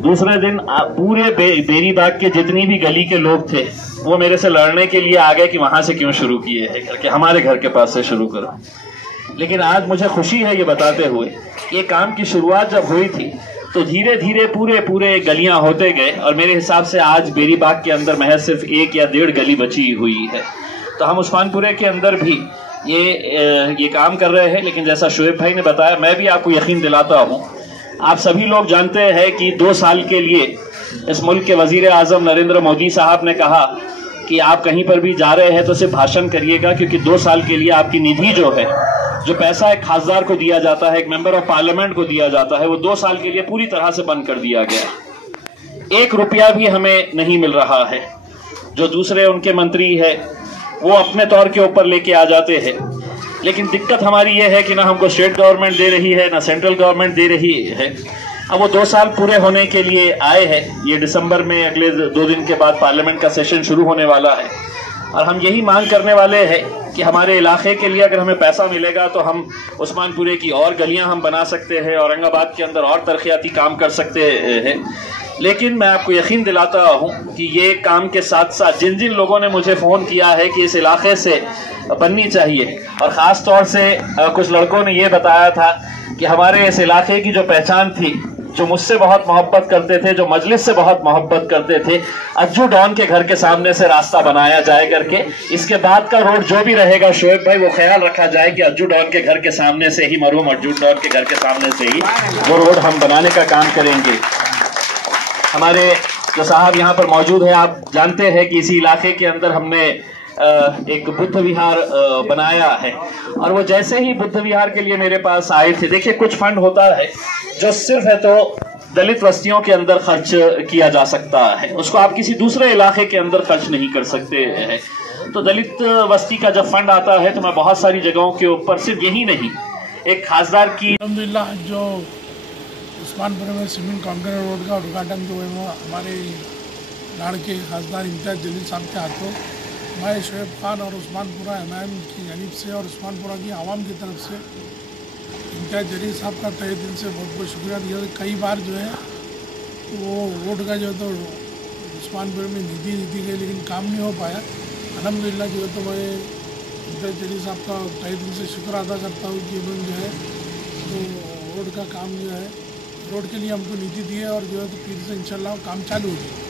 दूसरे दिन पूरे बेरीबाग के जितनी भी गली के लोग थे वो मेरे से लड़ने के लिए आ गए कि वहां से क्यों शुरू किए हैं करके, हमारे घर के पास से शुरू करो। लेकिन आज मुझे खुशी है ये बताते हुए, ये काम की शुरुआत जब हुई थी तो धीरे धीरे पूरे गलियां होते गए और मेरे हिसाब से आज बेरीबाग के अंदर महज सिर्फ 1 या 1.5 गली बची हुई है। तो हम उस्मानपुरे के अंदर भी ये काम कर रहे हैं। लेकिन जैसा शोएब भाई ने बताया, मैं भी आपको यकीन दिलाता हूँ, आप सभी लोग जानते हैं कि 2 साल के लिए इस मुल्क के वजीर आजम नरेंद्र मोदी साहब ने कहा कि आप कहीं पर भी जा रहे हैं तो सिर्फ भाषण करिएगा, क्योंकि 2 साल के लिए आपकी निधि जो है, जो पैसा एक खासदार को दिया जाता है, एक मेंबर ऑफ पार्लियामेंट को दिया जाता है, वो 2 साल के लिए पूरी तरह से बंद कर दिया गया। 1 रुपया भी हमें नहीं मिल रहा है। जो दूसरे उनके मंत्री है वो अपने तौर के ऊपर लेके आ जाते हैं, लेकिन दिक्कत हमारी ये है कि ना हमको स्टेट गवर्नमेंट दे रही है ना सेंट्रल गवर्नमेंट दे रही है। अब वो 2 साल पूरे होने के लिए आए हैं। ये दिसंबर में अगले 2 दिन के बाद पार्लियामेंट का सेशन शुरू होने वाला है और हम यही मांग करने वाले हैं कि हमारे इलाके के लिए अगर हमें पैसा मिलेगा तो हम उस्मानपुरे की और गलियां हम बना सकते हैं, औरंगाबाद के अंदर और तरक्याती काम कर सकते हैं। लेकिन मैं आपको यकीन दिलाता हूं कि ये काम के साथ साथ जिन जिन लोगों ने मुझे फ़ोन किया है कि इस इलाके से बननी चाहिए, और ख़ास तौर से कुछ लड़कों ने ये बताया था कि हमारे इस इलाके की जो पहचान थी, जो मुझसे बहुत मोहब्बत करते थे, जो मजलिस से बहुत मोहब्बत करते थे, अज्जू डॉन के घर के सामने से रास्ता बनाया जाए करके। इसके बाद का रोड जो भी रहेगा शोएब भाई, वो ख्याल रखा जाए कि अज्जू डॉन के घर के सामने से ही, मरहूम अज्जू डॉन के घर के सामने से ही वो रोड हम बनाने का काम करेंगे। हमारे जो साहब यहाँ पर मौजूद है, आप जानते हैं कि इसी इलाके के अंदर हमने एक बुद्ध विहार बनाया है, और वो जैसे ही बुद्ध विहार के लिए मेरे पास आए थे, देखिए कुछ फंड होता है जो सिर्फ है तो दलित बस्तियों के अंदर खर्च किया जा सकता है, उसको आप किसी दूसरे इलाके के अंदर खर्च नहीं कर सकते हैं। तो दलित बस्ती का जब फंड आता है तो मैं बहुत सारी जगहों के ऊपर, सिर्फ यही नहीं, एक खासदार की अल्हम्दुलिल्लाह जो उस्मानपुर में सीमेंट कॉन्क्रीट रोड का उद्घाटन जो है वो हमारे लाड़ के खासदार इम्तियाज़ जलील साहब के हाथों मैं शोएब खान और उस्मानपुरा एमआईएम की जानिब से और उस्मानपुरा की आवाम की तरफ से इम्तियाज़ जलील साहब का तहे दिल से बहुत बहुत शुक्रिया दिया। कई बार जो है वो रोड का जो है तो उस्मानपुर में निधि गई लेकिन काम नहीं हो पाया। अल्हम्दुलिल्लाह जो है तो मैं इम्तियाज़ जलील साहब का तहे दिल से शुक्र अदा करता हूँ कि उन्होंने जो है तो रोड का काम जो है, रोड के लिए हमको निधि दी है और जो है तो फिर से इंशाल्लाह काम चालू होगी।